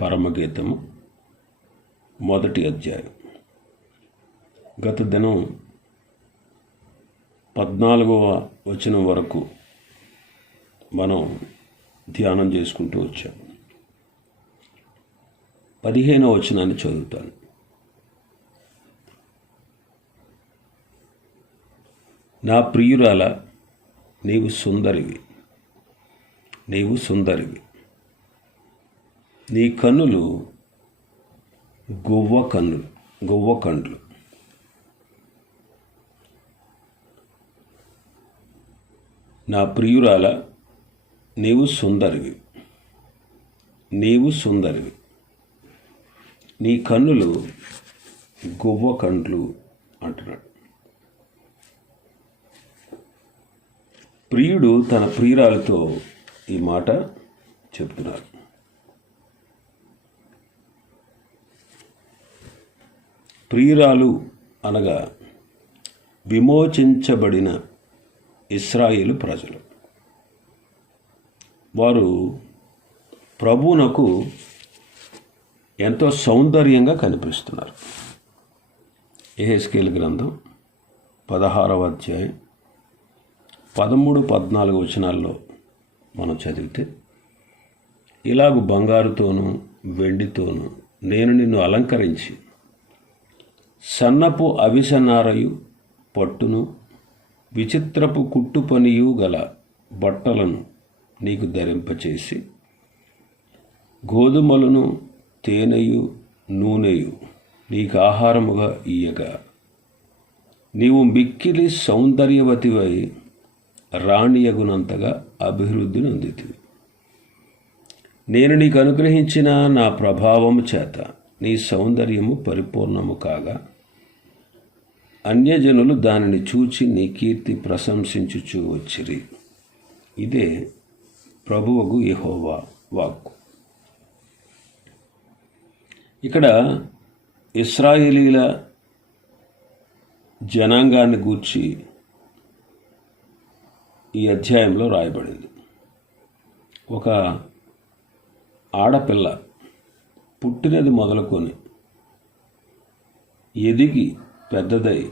పరమగీతము మొదటి అధ్యాయం. గత దినం పద్నాలుగవ వచనం వరకు మనం ధ్యానం చేసుకుంటూ వచ్చాం. పదిహేనవ వచనాన్ని చదువుతాను. నా ప్రియురాల నీవు సుందరివి. నీవు సుందరివి. నీ కన్నులు గువ్వ కన్నులు గువ్వ కండ్లు. నా ప్రియురాల నీవు సుందరివి. నీవు సుందరివి. నీ కన్నులు గువ్వ కండ్లు అంటున్నాడు. ప్రియుడు తన ప్రియురాలతో ఈ మాట చెప్తున్నారు ప్రియురాలు అనగా విమోచించబడిన ఇస్రాయేలు ప్రజలు. వారు ప్రభువునకు ఎంతో సౌందర్యంగా కనిపిస్తున్నారు. ఏహెస్కేల్ గ్రంథం పదహారవ అధ్యాయం పదమూడు పద్నాలుగు వచనాల్లో మనం చదివితే ఇలాగు బంగారుతోనూ వెండితోనూ నేను నిన్ను అలంకరించి సన్నపు అవిసనారయు పట్టును విచిత్రపు కుట్టు పనియు గల బట్టలను నీకు ధరింపచేసి గోధుమలను తేనెయు నూనెయు నీకు ఆహారముగా ఇయ్యగా. నీవు మిక్కిలి సౌందర్యవతివై రాణియగునంతగా అభివృద్ధి నొందితివి నేను నీకు అనుగ్రహించిన నా ప్రభావము చేత నీ సౌందర్యము పరిపూర్ణము కాగా అన్యజనులు దానిని చూచి నీ కీర్తి ప్రశంసించుచూ వచ్చిరి. ఇదే ప్రభువగు యహోవా వాక్కు. ఇక్కడ ఇస్రాయేలీల జనాంగాన్ని గూర్చి ఈ అధ్యాయంలో రాయబడింది. ఒక ఆడపిల్ల పుట్టినది మొదలుకొని ఎదిగి పెద్దదై.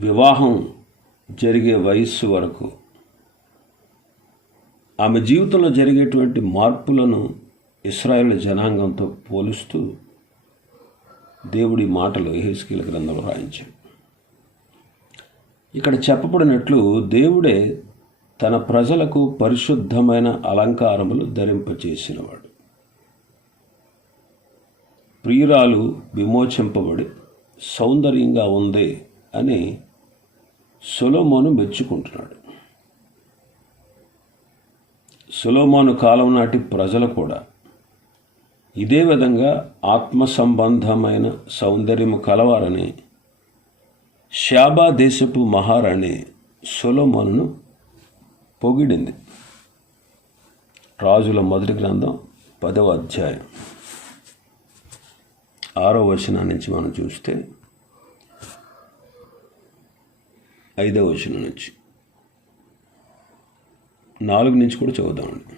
వివాహం జరిగే వయస్సు వరకు. ఆమె జీవితంలో జరిగేటువంటి మార్పులను ఇస్రాయేల్ జనాంగంతో పోలుస్తూ దేవుడి మాటలు హేస్కీల గ్రంథంలో రాయించాడు. ఇక్కడ చెప్పబడినట్లు దేవుడే తన ప్రజలకు పరిశుద్ధమైన అలంకారములు ధరింపచేసినవాడు. ప్రియురాలు విమోచింపబడి సౌందర్యంగా ఉంది అని సులోమోను మెచ్చుకుంటున్నాడు. సులోమోను కాలం నాటి ప్రజలు కూడా ఇదే విధంగా ఆత్మ సంబంధమైన సౌందర్యము కలవారని శాబా దేశపు మహారాణి సొలోమోనును పొగిడింది. రాజుల మొదటి గ్రంథం పదవ అధ్యాయం. ఆరో వచనం నుంచి మనం చూస్తే ఐదవ వచనం నుంచి. నాలుగు నుంచి కూడా చదువుదామండి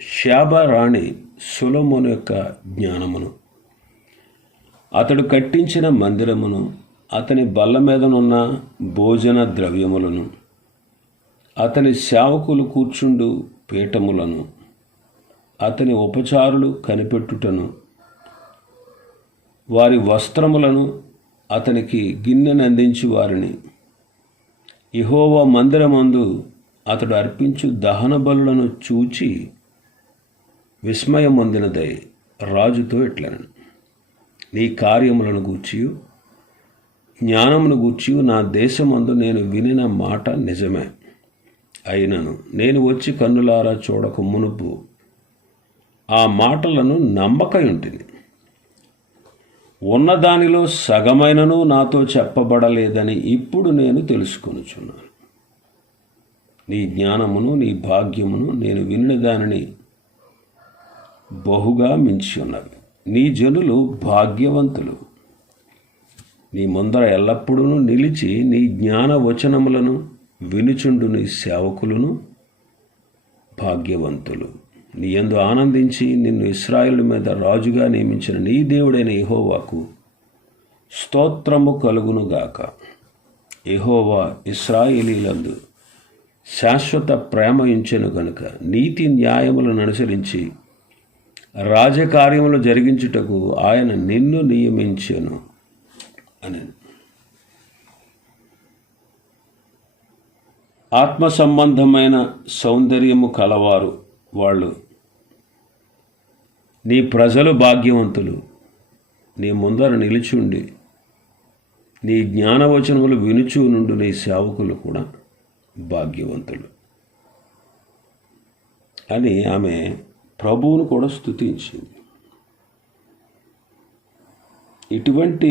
శాబా రాణి సులమును యొక్క జ్ఞానమును అతడు కట్టించిన మందిరమును అతని బల్ల మీదనున్న భోజన ద్రవ్యములను అతని సేవకులు కూర్చుండు పీఠములను అతని ఉపచారులు కనిపెట్టుటను వారి వస్త్రములను అతనికి గిన్నెనందించి వారిని. ఇహోవా మందిరమందు అతడు అర్పించు దహన బలులను చూచి విస్మయమొందినదై రాజుతో ఇట్లను నీ కార్యములను గూర్చియు జ్ఞానమును గూర్చి నా దేశమందు నేను వినిన మాట నిజమే. అయినను నేను వచ్చి కన్నులారా చూడక మునుపు ఆ మాటలను నమ్మకై ఉంటుంది ఉన్నదానిలో సగమైనను నాతో చెప్పబడలేదని ఇప్పుడు నేను తెలుసుకొనుచున్నాను. నీ జ్ఞానమును నీ భాగ్యమును నేను విన్న దానిని బహుగా మించి ఉన్నవి నీ జనులు భాగ్యవంతులు. నీ ముందర ఎల్లప్పుడూ నిలిచి నీ జ్ఞాన వచనములను వినుచుండు నీ సేవకులను భాగ్యవంతులు. నీ ఎందు ఆనందించి నిన్ను ఇస్రాయిల్ మీద రాజుగా నియమించిన నీ దేవుడైన ఎహోవాకు స్తోత్రము కలుగునుగాక ఎహోవా ఇస్రాయిలీలందు శాశ్వత ప్రేమ ఇంచెను గనుక నీతి న్యాయములను అనుసరించి రాజకార్యములు జరిగించుటకు ఆయన నిన్ను నియమించెను అని. ఆత్మ సంబంధమైన సౌందర్యము కలవారు వాళ్ళు. నీ ప్రజలు భాగ్యవంతులు. నీ ముందర నిలిచుండి నీ జ్ఞానవచనములు వినుచూ నుండి నీ సేవకులు కూడా భాగ్యవంతులు. అని ఆమె ప్రభువును కూడా స్తుతించింది. ఇటువంటి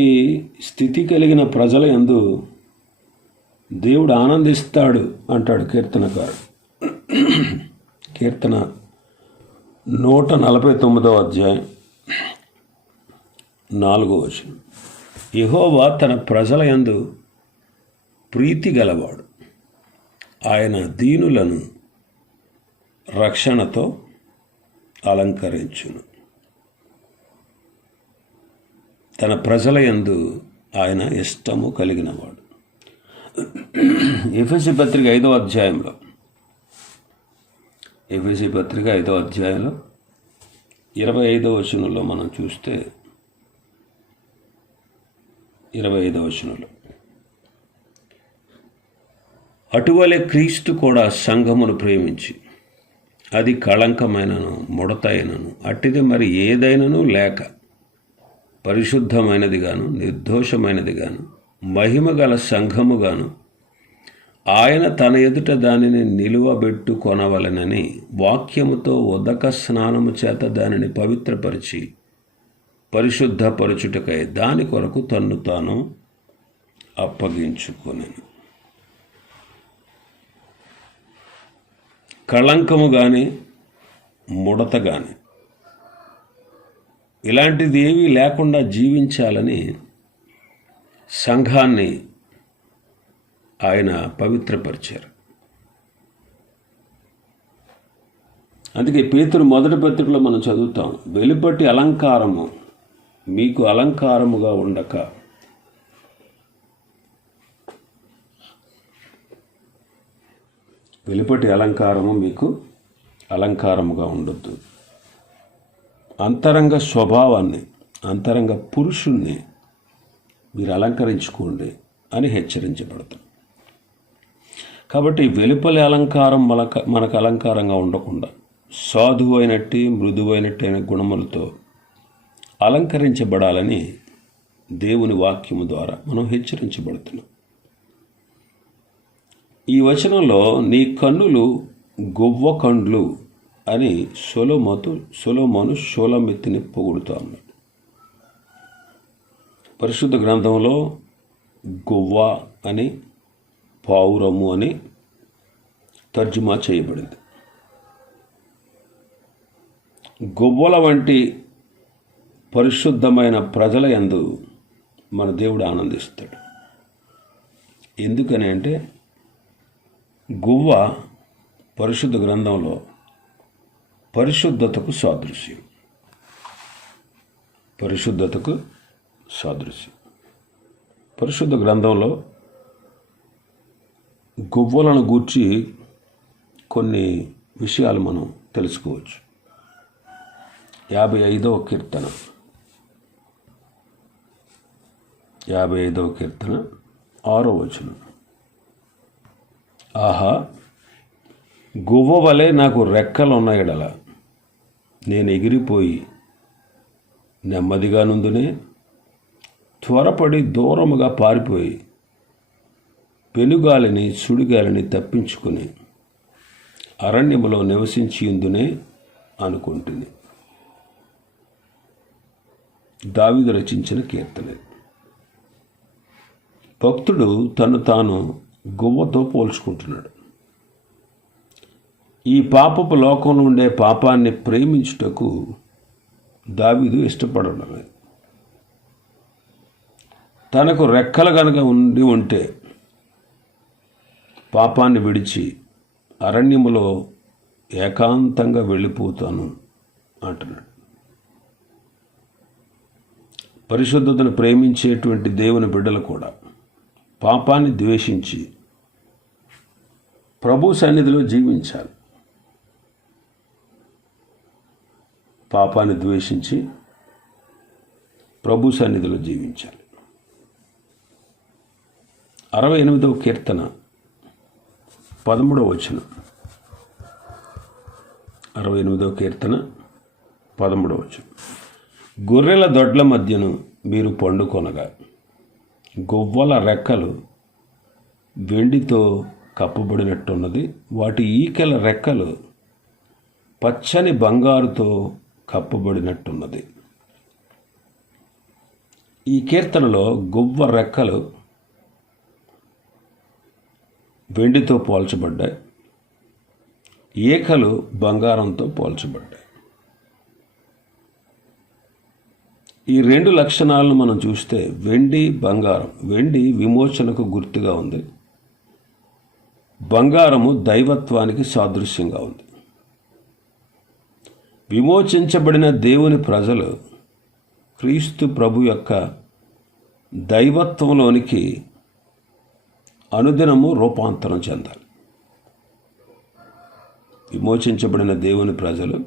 స్థితి కలిగిన ప్రజల ఎందు దేవుడు ఆనందిస్తాడు అంటాడు కీర్తనకారుడు. కీర్తన నూట నలభై తొమ్మిదవ అధ్యాయం నాలుగో వచనం. యహోవా తన ప్రజల యందు ప్రీతి గలవాడు. ఆయన దీనులను రక్షణతో అలంకరించును. తన ప్రజల యందు ఆయన ఇష్టము కలిగినవాడు. ఎఫ్ఎస్సి పత్రిక ఐదో అధ్యాయంలో ఎఫ్ఎసి పత్రిక ఐదో అధ్యాయంలో ఇరవై ఐదో వచనంలో మనం చూస్తే ఇరవై ఐదో వచనంలో. అటువలే క్రీస్తు కూడా సంఘమును ప్రేమించి అది కళంకమైనను ముడతైనను అట్టిది మరి ఏదైనను లేక పరిశుద్ధమైనదిగాను నిర్దోషమైనదిగాను మహిమగల సంఘముగాను ఆయన తన ఎదుట దానిని నిలువబెట్టు కొనవలనని వాక్యముతో ఉదక స్నానము చేత దానిని పవిత్రపరిచి పరిశుద్ధపరచుటకై దాని కొరకు తన్ను తాను అప్పగించుకొనెను. కళంకము కానీ ముడత కానీ ఇలాంటిది ఏమీ లేకుండా జీవించాలని సంఘాన్ని ఆయన పవిత్రపరిచారు. అందుకే పేతురు మొదటి పత్రికలో మనం చదువుతాం వెలుపటి అలంకారము మీకు అలంకారముగా ఉండక. వెలుపటి అలంకారము మీకు అలంకారముగా ఉండొద్దు. అంతరంగ స్వభావాన్ని అంతరంగ పురుషుణ్ణి మీరు అలంకరించుకోండి అని హెచ్చరించబడతాం కాబట్టి వెలుపలి అలంకారం మనక మనకు అలంకారంగా ఉండకుండా సాధువు అయినట్టి మృదువైనట్టు అయిన గుణములతో అలంకరించబడాలని దేవుని వాక్యము ద్వారా మనం హెచ్చరించబడుతున్నాం. ఈ వచనంలో నీ కన్నులు గొవ్వ కండ్లు అని సొలోమోతు సొలోమోను షోలమెత్తిని పొగుడుతూ ఉన్నాడు. పరిశుద్ధ గ్రంథంలో గొవ్వ అని పావురము అని తర్జుమా చేయబడింది. గొవ్వల వంటి పరిశుద్ధమైన ప్రజల ఎందు మన దేవుడు ఆనందిస్తాడు. ఎందుకని అంటే గువ్వ పరిశుద్ధ గ్రంథంలో పరిశుద్ధతకు సాదృశ్యం. పరిశుద్ధతకు సాదృశ్యం. పరిశుద్ధ గ్రంథంలో గువ్వలను గూర్చి కొన్ని విషయాలు మనం తెలుసుకోవచ్చు. యాభై ఐదవ కీర్తన. యాభై ఐదవ కీర్తన ఆరో వచనం. ఆహా గువ్వ వలె నాకు రెక్కలు ఉన్నాయడల నేను ఎగిరిపోయి నెమ్మదిగా నుందునే త్వరపడి దూరముగా పారిపోయి పెనుగాలిని సుడిగాలిని తప్పించుకుని అరణ్యములో నివసించిందునే అనుకుంటుంది దావీదు రచించిన కీర్తన. భక్తుడు తను తాను గువ్వతో పోల్చుకుంటున్నాడు. ఈ పాపపు లోకంలో ఉండే పాపాన్ని ప్రేమించుటకు దావీదు ఇష్టపడడం తనకు రెక్కలు కనుక ఉండి ఉంటే పాపాన్ని విడిచి అరణ్యములో ఏకాంతంగా వెళ్ళిపోతాను అంటున్నాడు. పరిశుద్ధతను ప్రేమించేటువంటి దేవుని బిడ్డలు కూడా పాపాన్ని ద్వేషించి ప్రభు సన్నిధిలో జీవించాలి. పాపాన్ని ద్వేషించి ప్రభు సన్నిధిలో జీవించాలి. అరవై ఎనిమిదవ కీర్తన పదమూడవ వచనం. అరవై ఎనిమిదవ కీర్తన పదమూడవ వచనం. గొర్రెల దొడ్ల మధ్యను మీరు పండుకొనగా గొవ్వల రెక్కలు వెండితో కప్పబడినట్టున్నది వాటి ఈకల రెక్కలు పచ్చని బంగారుతో కప్పబడినట్టున్నది. ఈ కీర్తనలో గువ్వ రెక్కలు వెండితో పోల్చబడ్డాయి. ఏకలు బంగారంతో పోల్చబడ్డాయి. ఈ రెండు లక్షణాలను మనం చూస్తే వెండి బంగారం. వెండి విమోచనకు గుర్తుగా ఉంది. బంగారము దైవత్వానికి సాదృశ్యంగా ఉంది. విమోచించబడిన దేవుని ప్రజలు క్రీస్తు ప్రభు యొక్క దైవత్వంలోనికి అనుదినము రూపాంతరం చెందాలి. విమోచించబడిన దేవుని ప్రజలు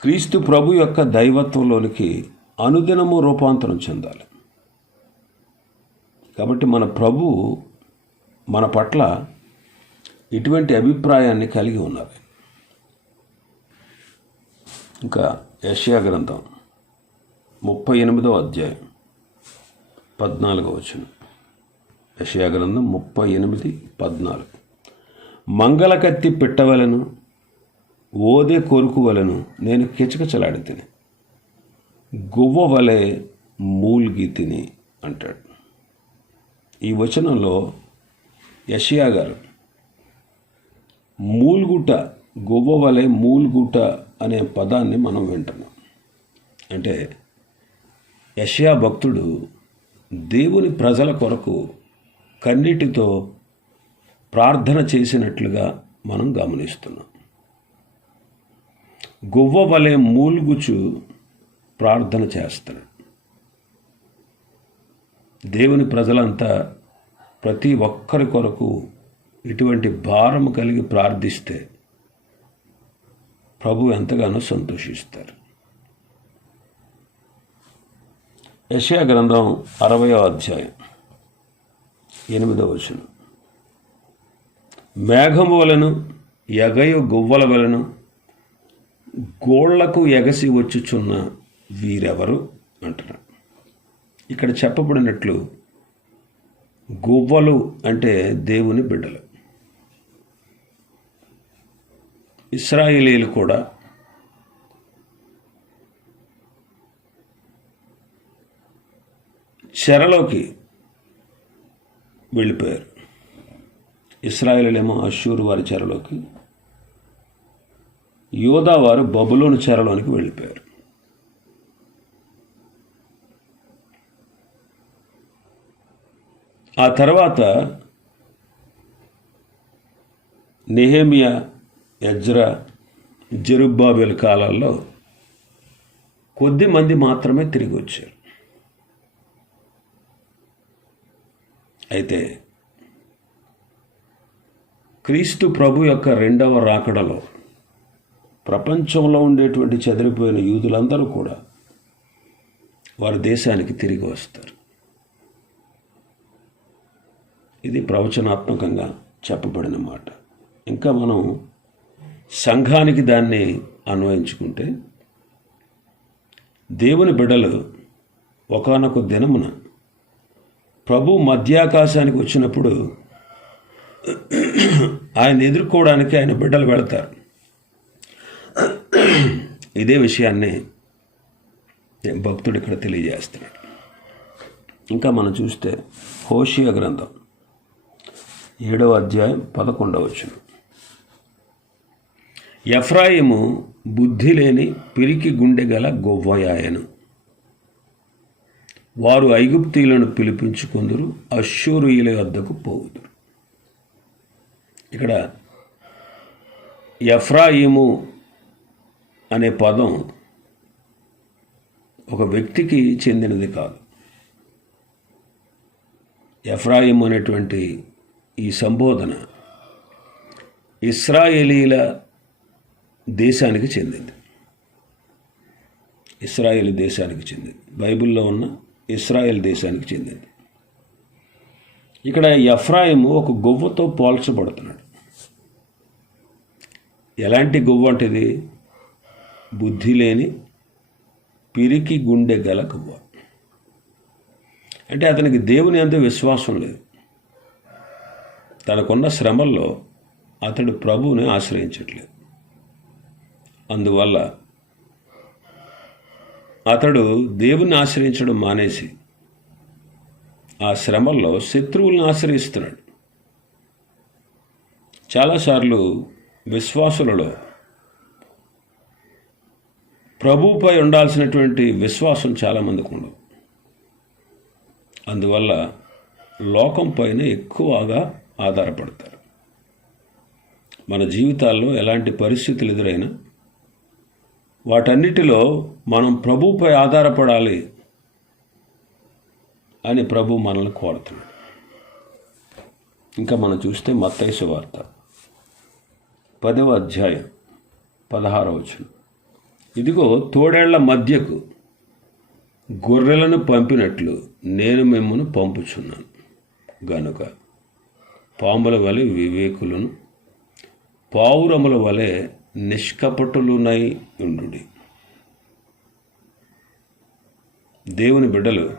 క్రీస్తు ప్రభు యొక్క దైవత్వంలోనికి అనుదినము రూపాంతరం చెందాలి. కాబట్టి మన ప్రభు మన పట్ల ఇటువంటి అభిప్రాయాన్ని కలిగి ఉన్నారు ఇంకా యష్యా గ్రంథం ముప్పై ఎనిమిదో అధ్యాయం పద్నాలుగో వచనం. యషయాగ్రంథం ముప్పై ఎనిమిది పద్నాలుగు. మంగళకత్తి పెట్టవలను ఓదే కొరుకు వలను నేను కిచకచలాడి తిని గువ్వ వలె మూల్గి తిని అంటాడు. ఈ వచనంలో యషియా గారు మూల్గుట గువ్వ వలె మూల్గుట అనే పదాన్ని మనం వింటున్నాం. అంటే యషియా భక్తుడు దేవుని ప్రజల కొరకు కన్నిటితో ప్రార్థన చేసినట్లుగా మనం గమనిస్తున్నాం. గువ్వ వలె మూలుగుచు ప్రార్థన చేస్తున్నాడు. దేవుని ప్రజలంతా ప్రతి ఒక్కరి కొరకు ఇటువంటి భారం కలిగి ప్రార్థిస్తే ప్రభు ఎంతగానో సంతోషిస్తారు. యశయా గ్రంథం అరవయో అధ్యాయం. ఎనిమిదవ వచనం. మేఘము వలను ఎగయు గువ్వల వలను గోళ్ళకు ఎగసి వచ్చుచున్న వీరెవరు అంటారు ఇక్కడ చెప్పబడినట్లు గువ్వలు అంటే దేవుని బిడ్డలు. ఇస్రాయిలీలు కూడా చెరలోకి వెళ్ళిపోయారు. ఇస్రాయేలేమో అషూరు వారి చెరలోకి యోధా వారు బబులోని చెరలోనికి వెళ్ళిపోయారు. ఆ తర్వాత నెహేమియా ఎజ్రా జరుబ్బాబేల్ కాలాల్లో కొద్ది మంది మాత్రమే తిరిగి వచ్చారు. అయితే క్రీస్తు ప్రభు యొక్క రెండవ రాకడలో ప్రపంచంలో ఉండేటువంటి చెదిరిపోయిన యూదులందరూ కూడా వారి దేశానికి తిరిగి వస్తారు. ఇది ప్రవచనాత్మకంగా చెప్పబడిన మాట. ఇంకా మనం సంఘానికి దాన్ని అన్వయించుకుంటే దేవుని బిడ్డలు ఒకనొక దినమున ప్రభు మధ్యాకాశానికి వచ్చినప్పుడు ఆయన ఎదుర్కోవడానికి ఆయన బిడ్డలు వెళతారు ఇదే విషయాన్ని భక్తుడు ఇక్కడ తెలియజేస్తున్నాడు ఇంకా మనం చూస్తే హోషియా గ్రంథం ఏడవ అధ్యాయం పదకొండవ ఎఫ్రాయిము బుద్ధి లేని పిరికి గుండె గల గొవ్వయాయను వారు ఐగుప్తీయులను పిలిపించుకుందరు అశ్షూరియుల వద్దకు పోవుదురు. ఇక్కడ ఎఫ్రాయిము అనే పదం ఒక వ్యక్తికి చెందినది కాదు. ఎఫ్రాయిం అనేటువంటి ఈ సంబోధన ఇస్రాయేలీల దేశానికి చెందింది. ఇస్రాయేల్ దేశానికి చెందింది. బైబిల్లో ఉన్న ఇస్రాయేల్ దేశానికి చెందింది. ఇక్కడ ఎఫ్రాయిము ఒక గొవ్వతో పోల్చబడుతున్నాడు. ఎలాంటి గొవ్వ అంటేది బుద్ధి లేని పిరికి గుండె గల గొవ్వ. అంటే అతనికి దేవుని అంత విశ్వాసం లేదు. తనకున్న శ్రమల్లో అతడు ప్రభువుని ఆశ్రయించట్లేదు. అందువల్ల అతడు దేవుణ్ణి ఆశ్రయించడం మానేసి ఆ శ్రమల్లో శత్రువులను ఆశ్రయిస్తున్నాడు. చాలాసార్లు విశ్వాసులలో ప్రభుపై ఉండాల్సినటువంటి విశ్వాసం చాలామందికి ఉండదు అందువల్ల లోకం పైన ఎక్కువగా ఆధారపడతారు. మన జీవితాల్లో ఎలాంటి పరిస్థితులు ఎదురైనా వాటన్నిటిలో మనం ప్రభుపై ఆధారపడాలి అని ప్రభు మనల్ని కోరుతున్నాడు. ఇంకా మనం చూస్తే మత్తైసు వార్త పదవ అధ్యాయం పదహారవ ఇదిగో తోడేళ్ళ మధ్యకు గొర్రెలను పంపినట్లు నేను మిమ్మల్ని పంపుచున్నాను. గనుక పాముల వలె వివేకులను పావురముల వలె నిష్కపటులునై ఉండు దేవుని బిడ్డలు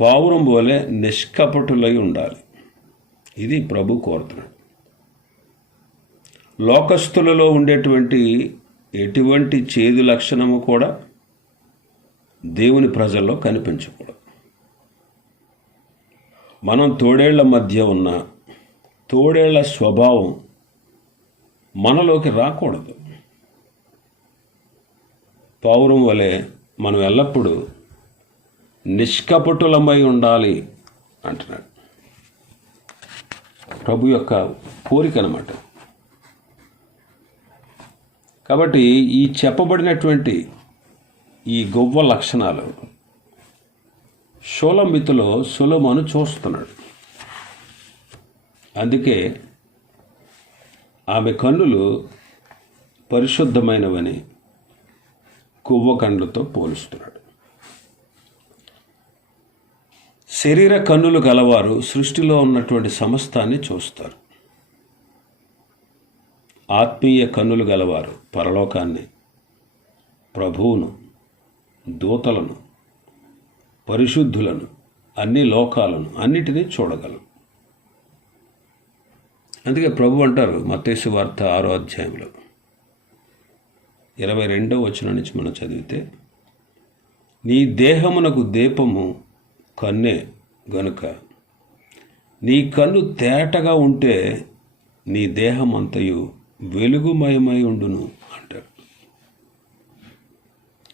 పావురం పోలే నిష్కపటులై ఉండాలి. ఇది ప్రభు కోరుతున్నాడు లోకస్తులలో ఉండేటువంటి ఎటువంటి చేదు లక్షణము కూడా దేవుని ప్రజల్లో కనిపించకూడదు. మనం తోడేళ్ళ మధ్య ఉన్న తోడేళ్ళ స్వభావం మనలోకి రాకూడదు. పౌరం వలె మనం ఎల్లప్పుడూ నిష్కపటులమై ఉండాలి అంటున్నాడు. ప్రభు యొక్క కోరిక అనమాట కాబట్టి ఈ చెప్పబడినటువంటి ఈ గొవ్వ లక్షణాలు షోలమితిలో సులమను చూస్తున్నాడు. అందుకే ఆమె కన్నులు పరిశుద్ధమైనవని కొవ్వ కండ్లతో పోలుస్తున్నాడు. శరీర కన్నులు గలవారు సృష్టిలో ఉన్నటువంటి సమస్తాన్ని చూస్తారు. ఆత్మీయ కన్నులు గలవారు పరలోకాన్ని ప్రభువును దూతలను పరిశుద్ధులను అన్ని లోకాలను అన్నిటినీ చూడగలరు. అందుకే ప్రభు అంటారు మతేసు వార్త ఆరో అధ్యాయంలో. ఇరవై రెండో వచనం నుంచి మనం చదివితే నీ దేహమునకు దీపము కన్నే గనుక నీ కన్ను తేటగా ఉంటే నీ దేహం అంతయు వెలుగుమయమై ఉండును అంటారు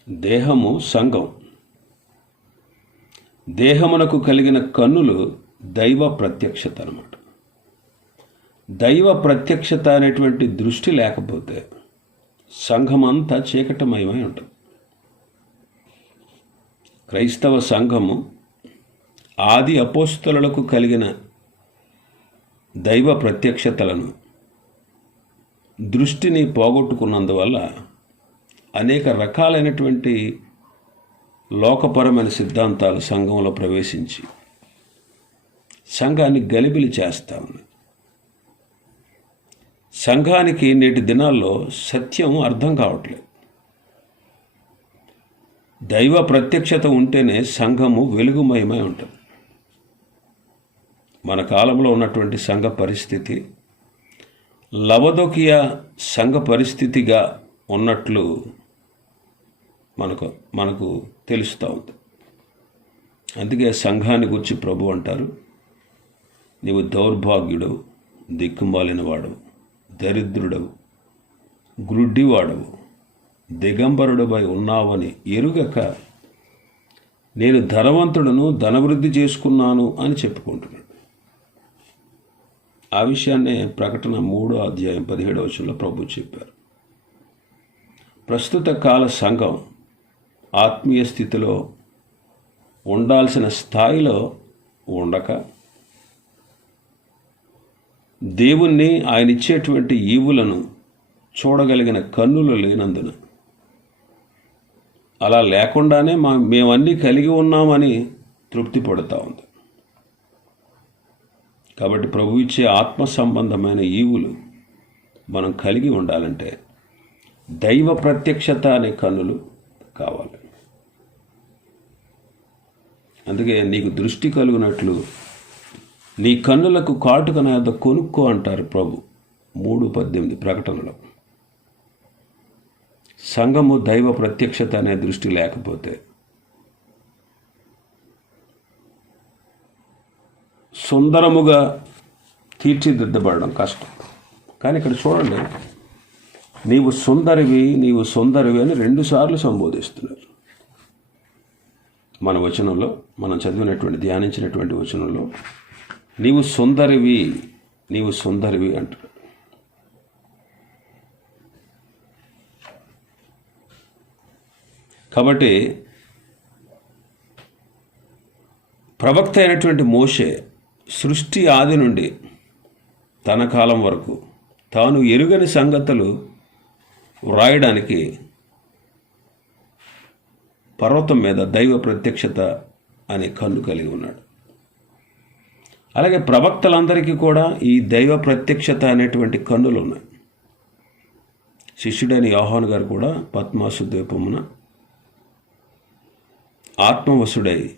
దేహము సంఘం. దేహమునకు కలిగిన కన్నులు దైవ ప్రత్యక్షత అనమాట దైవ ప్రత్యక్షత అనేటువంటి దృష్టి లేకపోతే సంఘమంతా చీకటమయమై ఉంటుంది. క్రైస్తవ సంఘము ఆది అపోస్తులకు కలిగిన దైవ ప్రత్యక్షతలను దృష్టిని పోగొట్టుకున్నందువల్ల అనేక రకాలైనటువంటి లోకపరమైన సిద్ధాంతాలు సంఘంలో ప్రవేశించి సంఘాన్ని గలిబిలి చేస్తా ఉన్నాయి. సంఘానికి నేటి దినాల్లో సత్యం అర్థం కావట్లేదు. దైవ ప్రత్యక్షత ఉంటేనే సంఘము వెలుగుమయమై ఉంటుంది. మన కాలంలో ఉన్నటువంటి సంఘ పరిస్థితి లవదొకియ సంఘ పరిస్థితిగా ఉన్నట్లు మనకు మనకు తెలుస్తూ ఉంది. అందుకే సంఘాన్ని గురించి ప్రభు అంటారు నీవు దౌర్భాగ్యుడు దిక్కుమాలినవాడు దరిద్రుడవు గ్రుడ్డివాడవు దిగంబరుడవై ఉన్నావని ఎరుగక నేను ధనవంతుడను ధనవృద్ధి చేసుకున్నాను అని చెప్పుకుంటున్నాడు. ఆ విషయాన్నే ప్రకటన మూడో అధ్యాయం పదిహేడవ వచనంలో ప్రభు చెప్పారు. ప్రస్తుత కాల సంఘం ఆత్మీయ స్థితిలో ఉండాల్సిన స్థాయిలో ఉండక దేవుణ్ణి ఆయన ఇచ్చేటువంటి ఈవులను చూడగలిగిన కన్నులు లేనందున. అలా లేకుండానే మా మేమన్నీ కలిగి ఉన్నామని తృప్తి పడుతూ ఉంది. కాబట్టి ప్రభు ఇచ్చే ఆత్మ సంబంధమైన ఈవులు మనం కలిగి ఉండాలంటే దైవ ప్రత్యక్షత అనే కన్నులు కావాలి. అందుకే నీకు దృష్టి కలుగునట్లు నీ కన్నులకు కాటుక కొనుక్కో అంటారు ప్రభు. మూడు పద్దెనిమిది ప్రకటనలో. సంఘము దైవ ప్రత్యక్షత అనే దృష్టి లేకపోతే సుందరముగా తీర్చిదిద్దబడడం కష్టం. కానీ ఇక్కడ చూడండి నీవు సుందరివి నీవు సుందరివి అని రెండుసార్లు సంబోధిస్తున్నారు. మన వచనంలో మనం చదివినటువంటి ధ్యానించినటువంటి వచనంలో నీవు సుందరివి నీవు సుందరివి అంటారు కాబట్టి ప్రవక్త అయినటువంటి మోషే సృష్టి ఆది నుండి తన కాలం వరకు తాను ఎరుగని సంగతులు వ్రాయడానికి పర్వతం మీద దైవ ప్రత్యక్షత అనే కన్ను కలిగి ఉన్నాడు. అలాగే ప్రవక్తలందరికీ కూడా ఈ దైవ ప్రత్యక్షత అనేటువంటి కన్నులు ఉన్నాయి. శిష్యుడైన యోహాన్ గారు కూడా పద్మాసు ద్వీపమున ఆత్మవశుడై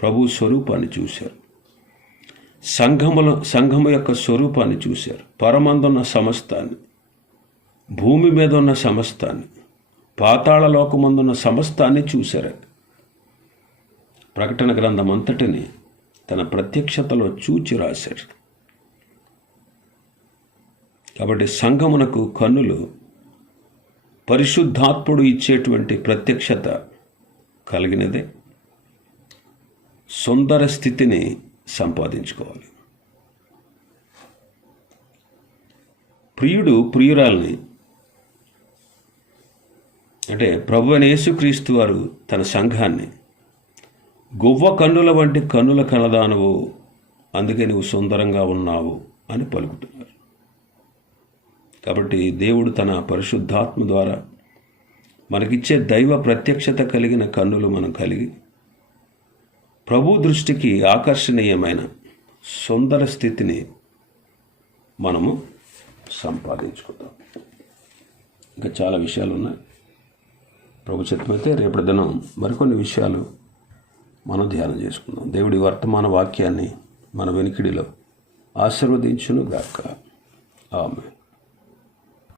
ప్రభు స్వరూపాన్ని చూశారు. సంఘముల సంఘము యొక్క స్వరూపాన్ని చూశారు. పరమందున్న సమస్తాన్ని భూమి మీద ఉన్న సమస్తాన్ని పాతాళ లోకమందున్న సమస్తాన్ని చూశారు. ప్రకటన గ్రంథం అంతటిని తన ప్రత్యక్షతలో చూచి రాశారు కాబట్టి సంఘమునకు కన్నులు పరిశుద్ధాత్ముడు ఇచ్చేటువంటి ప్రత్యక్షత కలిగినదే. సుందర స్థితిని సంపాదించుకోవాలి. ప్రియుడు ప్రియురాల్ని అంటే ప్రభు అయిన యేసుక్రీస్తు వారు తన సంఘాన్ని గువ్వ కన్నుల వంటి కన్నుల కలదానువు అందుకే నువ్వు సుందరంగా ఉన్నావు అని పలుకుతున్నారు. కాబట్టి దేవుడు తన పరిశుద్ధాత్మ ద్వారా మనకిచ్చే దైవ ప్రత్యక్షత కలిగిన కన్నులు మనం కలిగి ప్రభు దృష్టికి ఆకర్షణీయమైన సుందర స్థితిని మనము సంపాదించుకుందాం. ఇంకా చాలా విషయాలు ఉన్నాయి. ప్రభు చిత్తమైతే రేపటి దినం మరికొన్ని విషయాలు మనం ధ్యానం చేసుకుందాం. దేవుడి వర్తమాన వాక్యాన్ని మన వెనుకిడిలో ఆశీర్వదించును గాక ఆమె